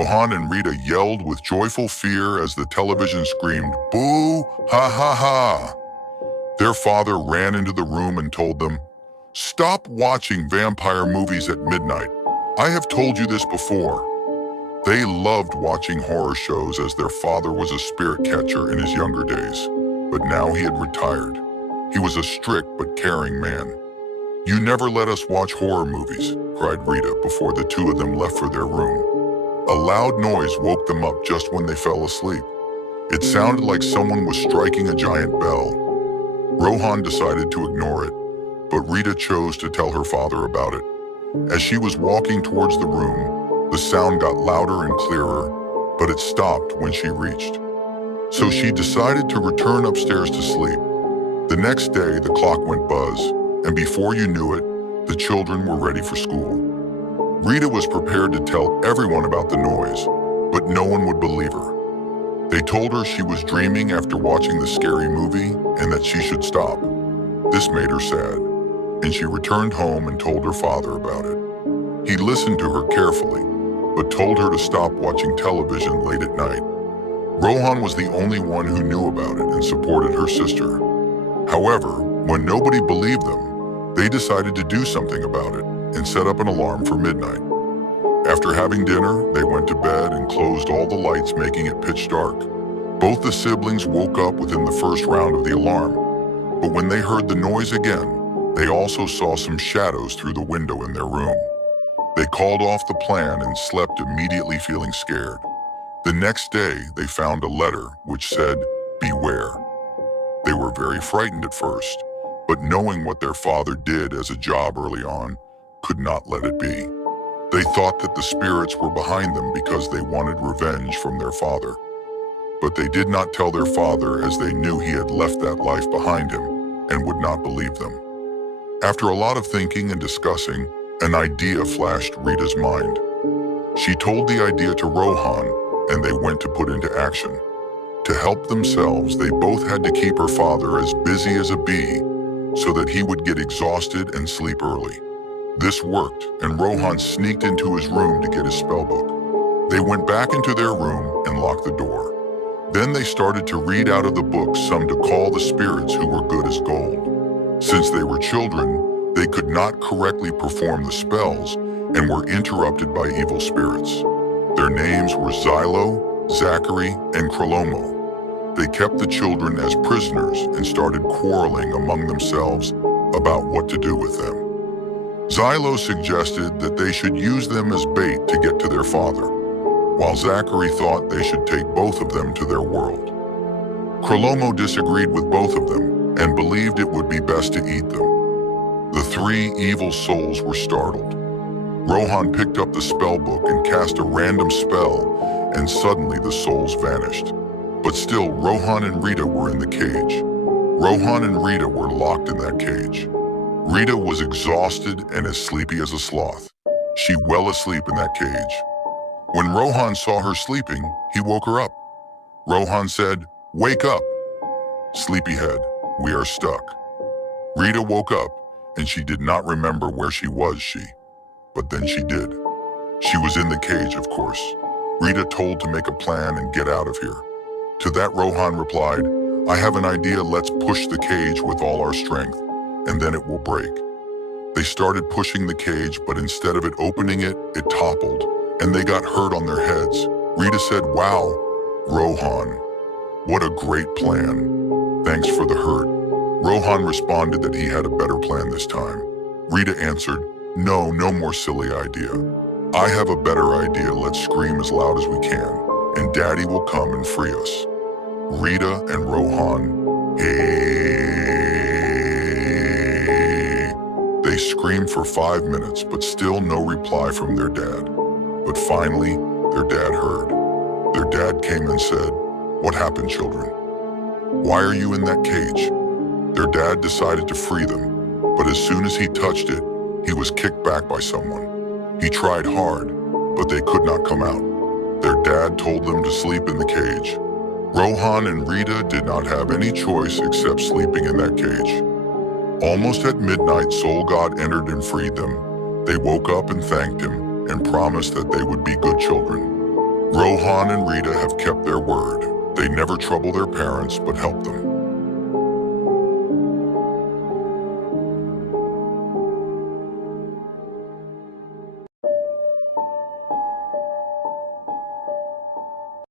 Rohan and Rita yelled with joyful fear as the television screamed, "Boo! Ha ha ha!" Their father ran into the room and told them, "Stop watching vampire movies at midnight. I have told you this before." They loved watching horror shows as their father was a spirit catcher in his younger days, but now he had retired. He was a strict but caring man. "You never let us watch horror movies," cried Rita before the two of them left for their room. A loud noise woke them up just when they fell asleep. It sounded like someone was striking a giant bell. Rohan decided to ignore it, but Rita chose to tell her father about it. As she was walking towards the room, the sound got louder and clearer, but it stopped when she reached. So she decided to return upstairs to sleep. The next day, the clock went buzz, and before you knew it, the children were ready for school. Rita was prepared to tell everyone about the noise, but no one would believe her. They told her she was dreaming after watching the scary movie and that she should stop. This made her sad, and she returned home and told her father about it. He listened to her carefully, but told her to stop watching television late at night. Rohan was the only one who knew about it and supported her sister. However, when nobody believed them, they decided to do something about it and set up an alarm for midnight. After having dinner, they went to bed and closed all the lights, making it pitch dark. Both the siblings woke up within the first round of the alarm, but when they heard the noise again, they also saw some shadows through the window in their room. They called off the plan and slept immediately, feeling scared. The next day, they found a letter which said, "Beware." They were very frightened at first, but knowing what their father did as a job early on, could not let it be. They thought that the spirits were behind them because they wanted revenge from their father. But they did not tell their father, as they knew he had left that life behind him and would not believe them. After a lot of thinking and discussing, an idea flashed Rita's mind. She told the idea to Rohan, and they went to put into action. To help themselves, they both had to keep her father as busy as a bee so that he would get exhausted and sleep early. This worked, and Rohan sneaked into his room to get his spellbook. They went back into their room and locked the door. Then they started to read out of the book some to call the spirits who were good as gold. Since they were children, they could not correctly perform the spells and were interrupted by evil spirits. Their names were Xylo, Zachary, and Krolomo. They kept the children as prisoners and started quarreling among themselves about what to do with them. Xylo suggested that they should use them as bait to get to their father, while Zachary thought they should take both of them to their world. Krolomo disagreed with both of them and believed it would be best to eat them. The three evil souls were startled. Rohan picked up the spellbook and cast a random spell, and suddenly the souls vanished. But still, Rohan and Rita were in the cage. Rohan and Rita were locked in that cage. Rita was exhausted and as sleepy as a sloth. She fell asleep in that cage. When Rohan saw her sleeping, he woke her up. Rohan said, "Wake up." "Sleepyhead, we are stuck." Rita woke up, and she did not remember where she was, but then she did. She was in the cage, of course. Rita told to make a plan and get out of here. To that, Rohan replied, "I have an idea, let's push the cage with all our strength, and then it will break." They started pushing the cage, but instead of it opening it toppled, and they got hurt on their heads. Rita said, "Wow, Rohan, what a great plan. Thanks for the hurt." Rohan responded that he had a better plan this time. Rita answered, No more silly idea. I have a better idea, let's scream as loud as we can, and Daddy will come and free us." Rita and Rohan, hey. They screamed for 5 minutes, but still no reply from their dad. But finally, their dad heard. Their dad came and said, "What happened, children? Why are you in that cage?" Their dad decided to free them, but as soon as he touched it, he was kicked back by someone. He tried hard, but they could not come out. Their dad told them to sleep in the cage. Rohan and Rita did not have any choice except sleeping in that cage. Almost at midnight, Soul God entered and freed them. They woke up and thanked him and promised that they would be good children. Rohan and Rita have kept their word. They never trouble their parents, but help them.